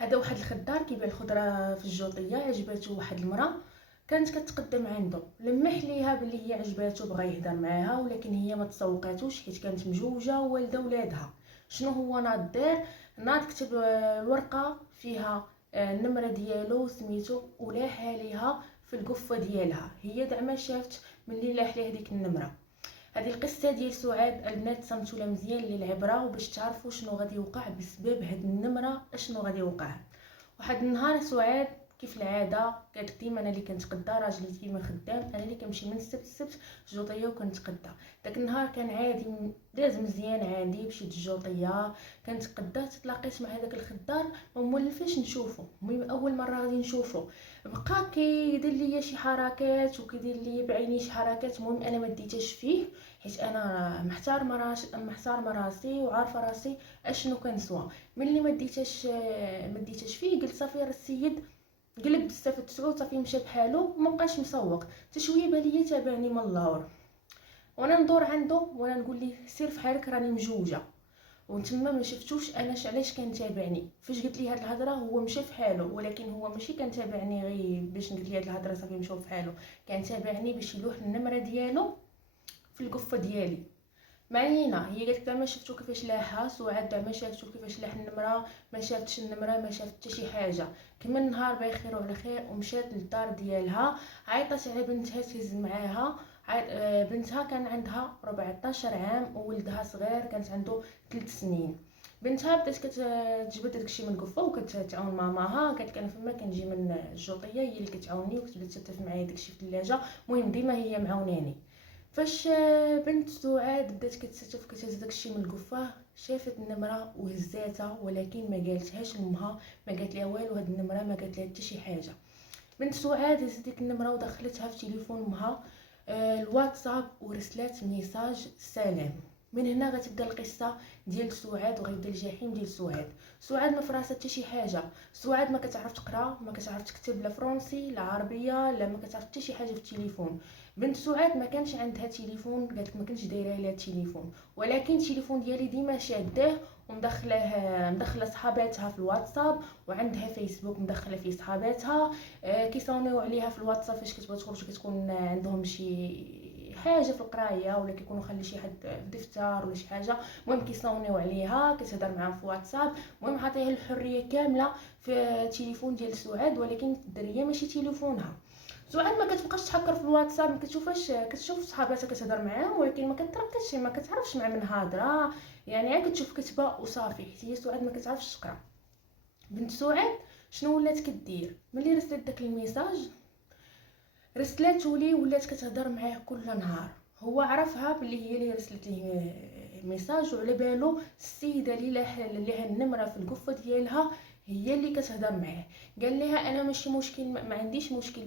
هذا واحد الخدار كيبيع الخضره في الجوطيه، عجباتو واحد المراه كانت كتقدم عنده، لمح ليها بلي هي عجباتو، بغا يهضر معاها ولكن هي ما تسوقاتوش حيت كانت مجوجه ووالده ولادها. شنو هو ناض دار؟ ناض كتب الورقه فيها النمره ديالو وسميتو ولاحها ليها في القفه ديالها. هي زعما شافت ملي لاح ليها ديك النمره. هذه القصه ديال سعاد البنات صنتولا مزيان للعبره وباش تعرفوا شنو غادي يوقع بسبب هاد النمره. اشنو غادي يوقع؟ واحد النهار سعاد كيف العاده قالت ديما انا اللي كنتقدى، راجلي ديما خدام، انا اللي كنمشي من السبت للسبت الجوطيه وكنتقدى. داك النهار كان عادي داز مزيان عادي، مشيت الجوطيه كنتقدى، تلاقيت مع هذاك الخدار ما مولفاش نشوفه. المهم اول مره غادي نشوفه بقى كيدير ليا شي حركات وكيدير ليا بعيني شي حركات. المهم انا ما ديتش فيه حيت انا محتارمه راسي وعارفه راسي اشنو كنسوى. ملي ما ديتش فيه قلت صافي راه السيد قلب بزاف التسعود، صافي مشى بحالو مابقاش مسوق. تشويه باليه تابعني من اللور، وانا ندور عنده وانا نقول ليه سير فحالك راني مجوجه، وانتما ما شفتوش انا علاش كان تابعني. فاش قلت لي هاد الهضره هو مشى فحالو، ولكن هو ماشي كان تابعني غير باش قلت لي هاد الهضره صافي مشى فحالو، كان تابعني باش يلوح النمره ديالو في القفه ديالي. معينه هي قالت ما شفتو كيفاش لاحها سعاد، ما شافتو كيفاش لاح النمره، ما شافتش النمره، ما شافت حتى شي حاجه. كمل النهار بخير وعلى خير ومشات للدار ديالها، عيطت على بنتها تهز معاها. بنتها كان عندها 14 عام وولدها صغير كانت عنده 3 سنين. بنتها بدات كتجبد داكشي من القفه وكتعاون ماماها، قالت انا فما كنجي من الجوطيه هي اللي كتعاوني وكتبدا تستف معايا داكشي في الثلاجه. المهم ديما هي معاوناني. فاش بنت سعاد بدات كتستف كتهز داكشي من القفه، شافت النمره وهزاتها ولكن ما قالتهاش لامها، ما قالت لها والو. هاد النمره ما قالت لها حتى شي حاجه. بنت سعاد هزت ديك النمره ودخلتها في تليفون امها الواتساب ورسلات ميساج سلام. من هنا غتبدا القصه ديال سعاد وغيبدا الجحيم ديال سعاد. سعاد ما فراسها حتى شي حاجه، سعاد ما كتعرف تقرا، ما كتعرف تكتب لا فرونسي لا عربيه، لا ما كتعرف حتى شي حاجه في التليفون. بنت سعاد ما كانش عندها تليفون، قالت ما كنتش دايره لها التليفون، ولكن التليفون ديالي ديما شاداه مدخله صحاباتها في الواتساب، وعندها فيسبوك مدخله فيه صحاباتها. كيصونيو عليها في الواتساب فاش كتبغي تخرج، كتكون عندهم شي حاجه في القرايه ولا كيكونوا خلي شي حد في دفتر ولا شي حاجه. المهم كيصونيو عليها كتهضر معاهم في واتساب. المهم عطيها الحريه كامله في التليفون ديال سعاد، ولكن الدريه ماشي تليفونها. سعاد ما كتبقاش تحكر في الواتساب، ما كتشوفش، كتشوف صحاباتها كتهضر معاهم ولكن ما كتركزش، ما كتعرفش مع من هضره، يعني غير كتشوف كتبه وصافي حيت هي سعاد ما كتعرفش تقرا. بنت سعاد شنو ولات كدير؟ ملي رسلت داك الميساج رسلاتو ليه ولات كتهضر معاه كل نهار. هو عرفها بلي هي اللي رسلت ليه ميساج، وعلى بالو السيده اللي لها النمره في القفه ديالها هي اللي كتهضر معاه. قال لها انا ماشي مشكل، ما عنديش مشكل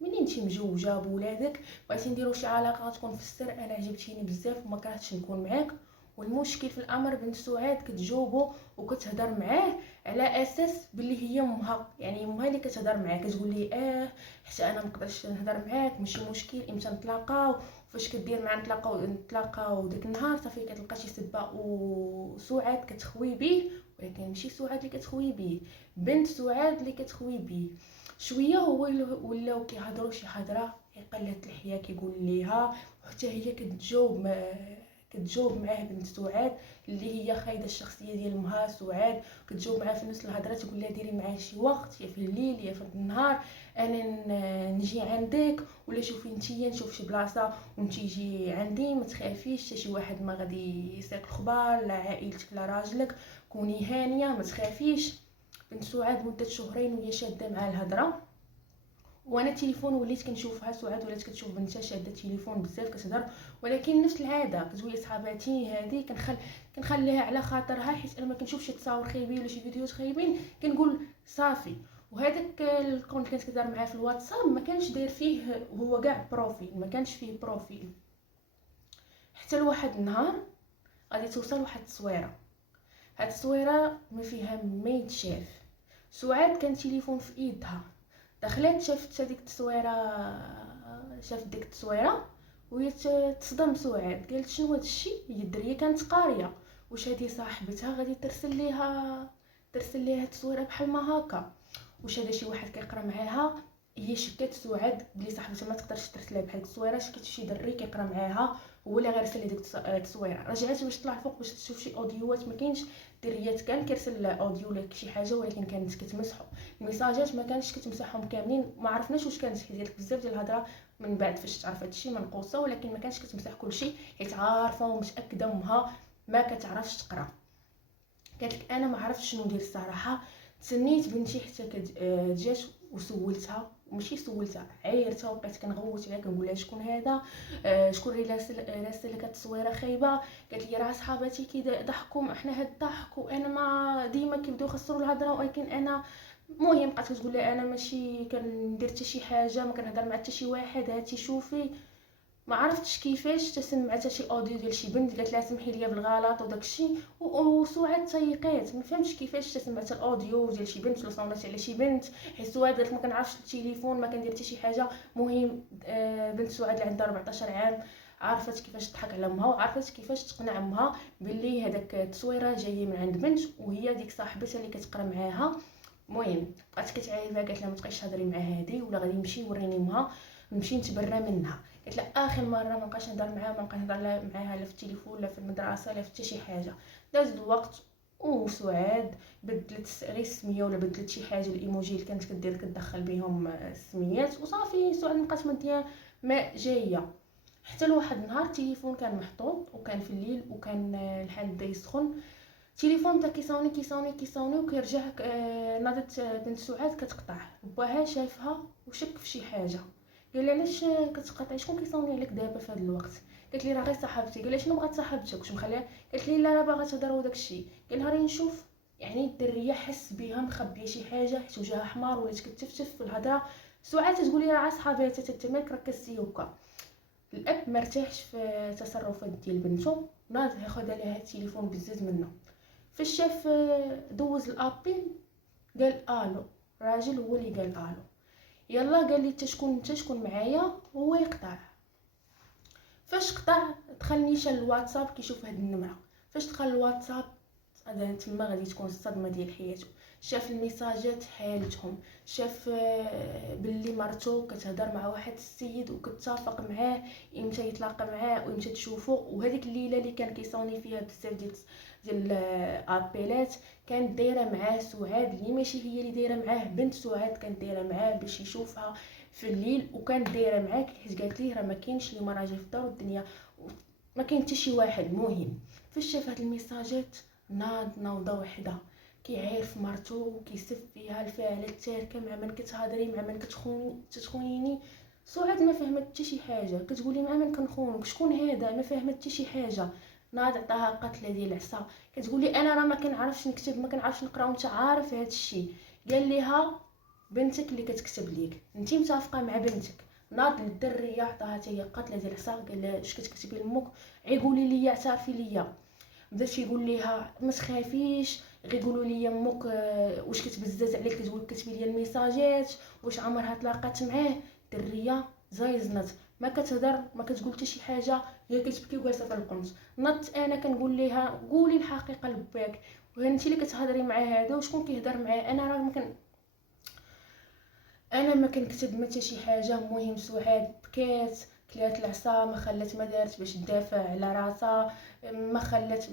ملي انت مجوجه بولادك بغيتي نديرو شي علاقه تكون في السر، انا عجبتيني بزاف وما كرهتش نكون معاك. والمشكل في الامر بنت سعاد كتجاوبو وكتهضر معاه على اساس بلي هي امها، يعني امها اللي كتهضر معاه، كتقول لي حتى انا مقدرش نهضر معاك، ماشي مشكل امتى نتلاقاو. فاش كدير مع نتلاقاو داك النهار صافي كتلقى شي سبه وسعاد كتخوي به، ولكن ماشي سعاد اللي كتخوي به، بنت سعاد اللي كتخوي به. شويه هو ولاو كيهضروا شي هضره، يقلد الحياه كيقول ليها، وحتى هي كتجاوب معاه بنت سعاد اللي هي خايده الشخصيه ديال امها سعاد. كتجاوب معاه في نفس الهضره، تقول لها ديري معايا شي وقت، يا في الليل يا في النهار، انا نجي عندك، ولا شوفي نتيا نشوف شي بلاصه وانتي جي عندي، ما تخافيش حتى شي واحد ما غادي يسيق الخبار، لا عائلتك لا راجلك، كوني هانيه ما تخافيش. بنت سعاد مده شهرين وهي شاده مع الهضره، وانا التليفون وليت كنشوفها سعاد ولات كتشوف بنتها شاده التليفون بزاف كتهضر، ولكن نفس العاده كتقول صحاباتي هذه كنخليها على خاطرها، حيت انا ما كنشوفش تصاور خايبين ولا شي فيديوهات خايبين كنقول صافي. وهذاك الكونت كانت كتهضر معاه في الواتساب ما كانش داير فيه هو كاع بروفيل، ما كانش فيه بروفيل. حتى لواحد النهار غادي توصل واحد التصويره، هاد التصويره ما فيها ما يتشاف. سعاد كان تليفون في ايدها، دخلت شافت هذيك التصويره، شافت ديك التصويره وهي تصدم. سعاد قالت شنو هذا الشيء؟ هي الدريه كانت قاريه، واش هذه صاحبتها غادي ترسل ليها ترسل ليها تصويره بحال ما هكا. واش هذا شي واحد كيقرا معاها؟ هي شكات سعاد بلي صاحبتها ما تقدرش ترسلها بحال هاد التصويره، شكات شي دري كيقرا معاها هو اللي غيرسل لها ديك التصويره. رجعت باش تطلع فوق باش تشوف شي اوديوات، ما كاينش. دريات كان كيرسل اوديو ولا شي حاجه، ولكن كانت كتمسحو الميساجات، ما كانش كتمسحهم كاملين. ما عرفناش واش كانت، حيت ديالك بزاف ديال الهضره من بعد فاش تعرف هادشي منقوصه، ولكن ما كانش كتمسح كلشي حيت عارفه ومتاكده امها ما كتعرفش تقرا. قالت لك انا ما عرفتش شنو ندير الصراحه، تسنيت بنتي حتى جات وسولتها، ماشي سولتها، عيرتها وبقيت كنغوت عليها كنقول لها شكون هذا، شكون اللي راسل لك التصويره خايبه. قالت لي راه صحاباتي كيضحكوا، احنا هاد الضحك وانا ما ديما كيبداو يخسروا الهضره، ولكن انا المهم بقات كتقول لها انا ماشي كندير حتى شي حاجه، ما كنهضر مع حتى شي واحد، هاتي شوفي. ما عرفتش كيفاش تسمعت شي اوديو ديال شي بنت قالت لها سمحي لي بالغلط وداكشي، وسعاد تيقات. ما فهمتش كيفاش تسمعت الاوديو ديال شي بنت ولا صونات على شي بنت، حيت سعاد قالت ما كنعرفش التليفون، ما كندير حتى شي حاجه. مهم بنت سعاد اللي عندها 14 عام عرفت كيفاش تضحك على امها، وعرفت كيفاش تقنع امها باللي هذاك التصويره جايه من عند بنت وهي ديك صاحبتها اللي كتقرا معاها. المهم بقات كتعايبها، قالت لها ما تبقايش تهضري مع هذه ولا غادي نمشي وريني امها، نمشي نتبرى منها. قلت لها اخر مره ما بقاش نهضر معاها، ما بقاش نهضر معاها لا في التليفون لا في المدرسه لا في حتى شي حاجه. داز الوقت وسعاد بدلت غير السميه ولا بدلت شي حاجه، الايموجي اللي كانت كدير كتدخل بهم السميات وصافي. سعاد بقات مديه ما جايه، حتى لواحد النهار التليفون كان محطوط وكان في الليل وكان الحال بدا يسخن. التليفون بدا كيصوني وكيرجع. ناضت بنت سعاد كتقطع، باها شافها وشك في شي حاجه، قال لها علاش كتقطعي، شكون كيصوني عليك دابا في هذا الوقت؟ قالت لي راه غير صاحبتي. قال لها شنو بغات صاحبتك، واش مخليها؟ قالت لي لا راه باغا تهضر وداكشي. قال لها راني نشوف. يعني الدريه حس بها مخبيه شي حاجه حيت وجهها حمار ولات كتفتف في الهضره. سعاد تقول لي راه صحاباتها حتى مالك ركزتي هكا. الاب مرتاحش في تصرفات ديال بنته، ناض ياخذ عليها التليفون بزز منه. فاش شاف دوز الابيل قال الو، راجل هو اللي قال الو. يلا قال لي انت شكون معايا، هو يقطع. فاش قطع دخل نيشان الواتساب كيشوف هاد النمره. فاش دخل الواتساب هذا تما غادي تكون الصدمه ديال حياته. شاف الميساجات حالتهم، شاف باللي مرتو كتهضر مع واحد السيد وكتتفق معاه امتى يتلاقى معاه وامتى تشوفوا. وهذيك الليله اللي كان كيصوني فيها بزاف ديال الابيلات كانت دايره معاه سعاد، اللي ماشي هي اللي دايره معاه، بنت سعاد كانت دايره معاه باش يشوفها في الليل. وكانت دايره معاه حيت قالت ليه راه ما كاينش اللي مرا جا في الدار الدنيا، ما كاين حتى شي واحد. مهم فاش شاف هاد الميساجات ناض نوضه وحده كيعاير في مرتو وكيسف فيها الفاعل التاركه، مع من كتهضري، مع من تتخونيني. سعاد ما فهمت حتى شي حاجه، كتقولي مع من كنخونك، شكون هذا، ما فهمت حتى شي حاجه. ناض عطاها قتله ديال العصا، كتقولي انا راه ما كنعرفش نكتب ما كنعرفش نقرا وانت عارف هذا الشيء. قال ليها بنتك اللي كتكتب ليك، انت متفقه مع بنتك. ناض للدريه عطاها حتى هي قتله ديال العصا، قال لها اش كتكتبي لامك، عي قولي لي اعترفي ليا. بدا يقول ليها ما تخافيش، غير قولوا لي امك واش كتبزز عليك كتقول كتبي لي الميساجات، واش عمرها تلاقات معاه. الدريه زايزنت ما كتهضر ما كتقول حتى شي حاجه، هي كتبكي وجالسه في القنت. نضت انا كنقول ليها قولي الحقيقه لباك، وانت اللي كتهضري مع هذا وشكون كيهضر معاه، انا راه ممكن انا ما كنكتب ما حتى شي حاجه. المهم سعاد بكات كلات العصا، ما خلات ما دارت باش تدافع على راسها، ما خلات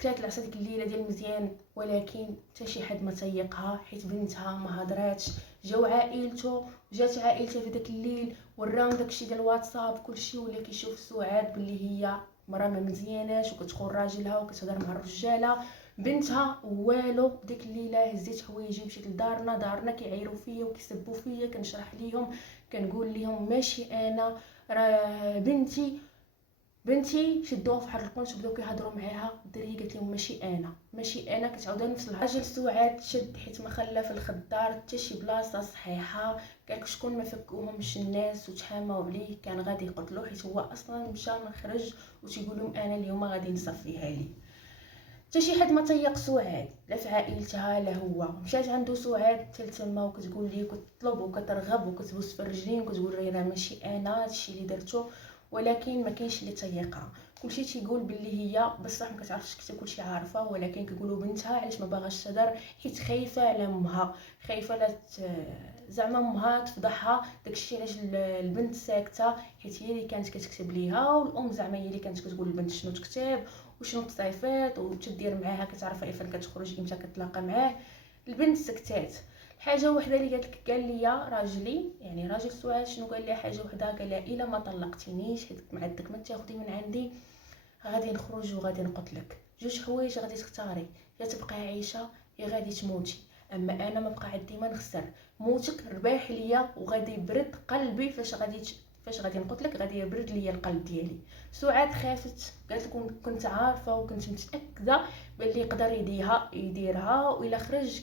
كلات العصا ديك الليله ديال مزيان. ولكن حتى شي حد ما تيقها حيت بنتها ما هضراتش. جاو عائلته، جات عائلته في داك الليل وراهم داكشي ديال الواتساب كلشي، ولا كيشوف سعاد باللي هي مرا ما مزياناش وكتخون راجلها وكتهضر مع الرجاله. بنتها والو ديك الليله هزيت حوايجي مشيت دارنا كيعايروا فيا وكيسبوا فيا. كنشرح ليهم كنقول لهم ماشي انا، راه بنتي شدوها في حر القنش بداو كيهضروا معاها. الدريه قالت لهم ماشي انا كتعاودها نفس الراجل. سعاد شد حيت ما خلى في الخدار حتى شي بلاصه صحيحه. قالك شكون ما فكوهمش الناس وتحاموا عليه كان غادي يقتلوه، حيت هو اصلا مشى من خرج وتيقول لهم انا اليوم غادي نصفيها لي. حتى شي حد ما تيق سعاد لا في عائلتها لا هو. مشات عنده سعاد حتى تما وكتقول ليه كتطلب وكترغب وكتبوس في الرجلين وكتقول ليه راه ماشي انا هادشي اللي درتو، ولكن ما كاينش اللي تيقها. كلشي تيقول باللي هي بصح ما كتعرفش كتب كلشي عارفه، ولكن كيقولوا بنتها علاش ما باغاش تهضر حيت خايفه على امها، خايفه لا زعما امها تفضحها. داكشي علاش البنت ساكته، حيت هي اللي كانت كتكتب ليها، والام زعما هي اللي كانت كتقول للبنت شنو تكتب وشنو تصيفط وتدير معاها، كتعرفها فين كتخرج امتى كتلاقى معاه. البنت سكتات. حاجه وحده اللي قال لي راجلي، يعني راجل سعاد، شنو قال لي؟ حاجه وحده قال لها الا ما طلقتينيش حيت معدك ما تاخدي من عندي غادي نخرج وغادي نقتلك. جوج حوايج غادي تختاري، يا تبقى عايشه يا غادي تموتي. اما انا ما بقى عندي ما نخسر، موتك رباح ليا وغادي يبرد قلبي فاش غادي نقتلك، غادي يبرد ليا القلب ديالي. سعاد خافت، قالت لكم كنت عارفه وكنت متاكده باللي يقدر يديرها والا خرج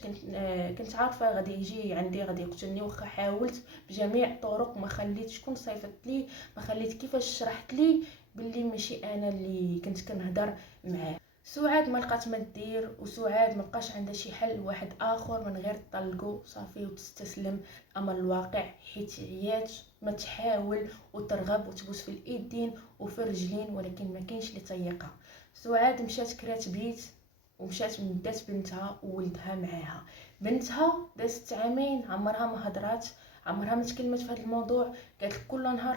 كنت عارفه غادي يجي عندي غادي يقتلني، واخا حاولت بجميع الطرق ما خليت شكون صيفط لي، ما خليت كيفاش شرحت لي باللي ماشي انا اللي كنت كنهضر معاه. سعاد ما لقات ما دير، وسعاد ما بقاش عندها شي حل واحد اخر من غير تطلقوا صافي وتستسلم امر الواقع، حيت عيات ما تحاول وترغب وتبوس في الايدين وفي الرجلين، ولكن ما كاينش اللي طيقها. سعاد مشات كرات بيت ومشات مدات بنتها وولدها معاها. بنتها دازت عامين عمرها ما هضرات، عمرها ما تكلمت في هذا الموضوع. قالت كل نهار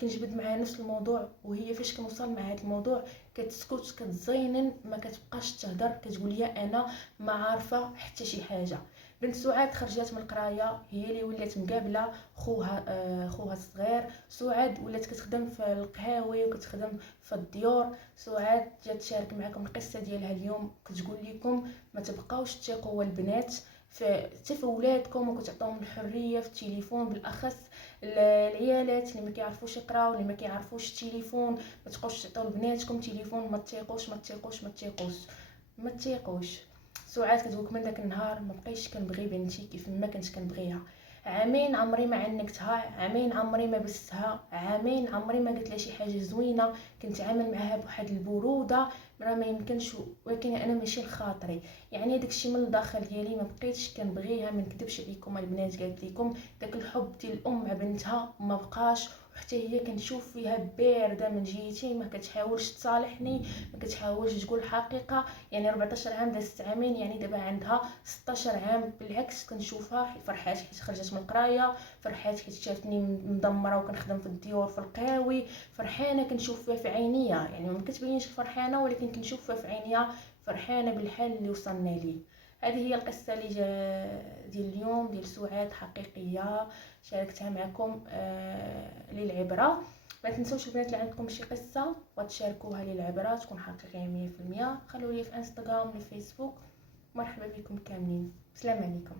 كنجبد معها نفس الموضوع، وهي فاش كنوصل مع هذا الموضوع كتسكت كتزينن ما كتبقاش تهضر، كتقول لي انا ما عارفه حتى شي حاجه. بنت سعاد خرجت من القرايه، هي اللي ولات مقابله خوها الصغير. سعاد ولات كتخدم في القهاوي وكتخدم في الديور. سعاد جات تشارك معكم القصه ديالها اليوم، كتقول لكم ما تبقاوش تثقوا البنات حتى في ولادكم، وكتعطيهم الحريه في التليفون، بالاخص العيالات اللي ما كيعرفوش يقراو اللي ما كيعرفوش التليفون. ما تبقاوش تعطيو لبناتكم تليفون، ما تثقوش ما تثقوش ما تثقوش ما تثقوش. سعاد كتقولك من داك النهار ما بقيتش كنبغي بنتي كيف ما كنت كنبغيها. عامين عمري ما عنقتها، عامين عمري ما بستها، عامين عمري ما قلت لها شي حاجه زوينه، كنت عامل معها بواحد البروده راه ما يمكنش، ولكن انا ماشي لخاطري، يعني داكشي من الداخل ديالي ما بقيتش كنبغيها. ما نكذبش عليكم البنات، قالت لكم داك الحب ديال الام مع بنتها ما بقاش، وحتى هي كنشوف فيها بارده من جهتي، ما كتحاولش تصالحني، ما كتحاولش تقول الحقيقه. يعني 14 عام دازت عامين، يعني دابا عندها 16 عام. بالعكس كنشوفها فرحات حيت خرجت من القرايه، فرحات حيت شافتني مدمره وكنخدم في الديور في القهاوي، فرحانه كنشوف فيها في عينيا، يعني ما كتبينش فرحانه ولكن كنشوف فيها في عينيا فرحانه بالحال اللي وصلنا ليه. هذه هي القصه اللي ديال اليوم ديال سعاد، حقيقيه شاركتها معكم للعبره. ما تنسوش البنات اللي عندكم شي قصه وتشاركوها للعبره تكون حقيقيه 100%. خلوا لي في انستغرام والفيسبوك. مرحبا بكم كاملين، السلام عليكم.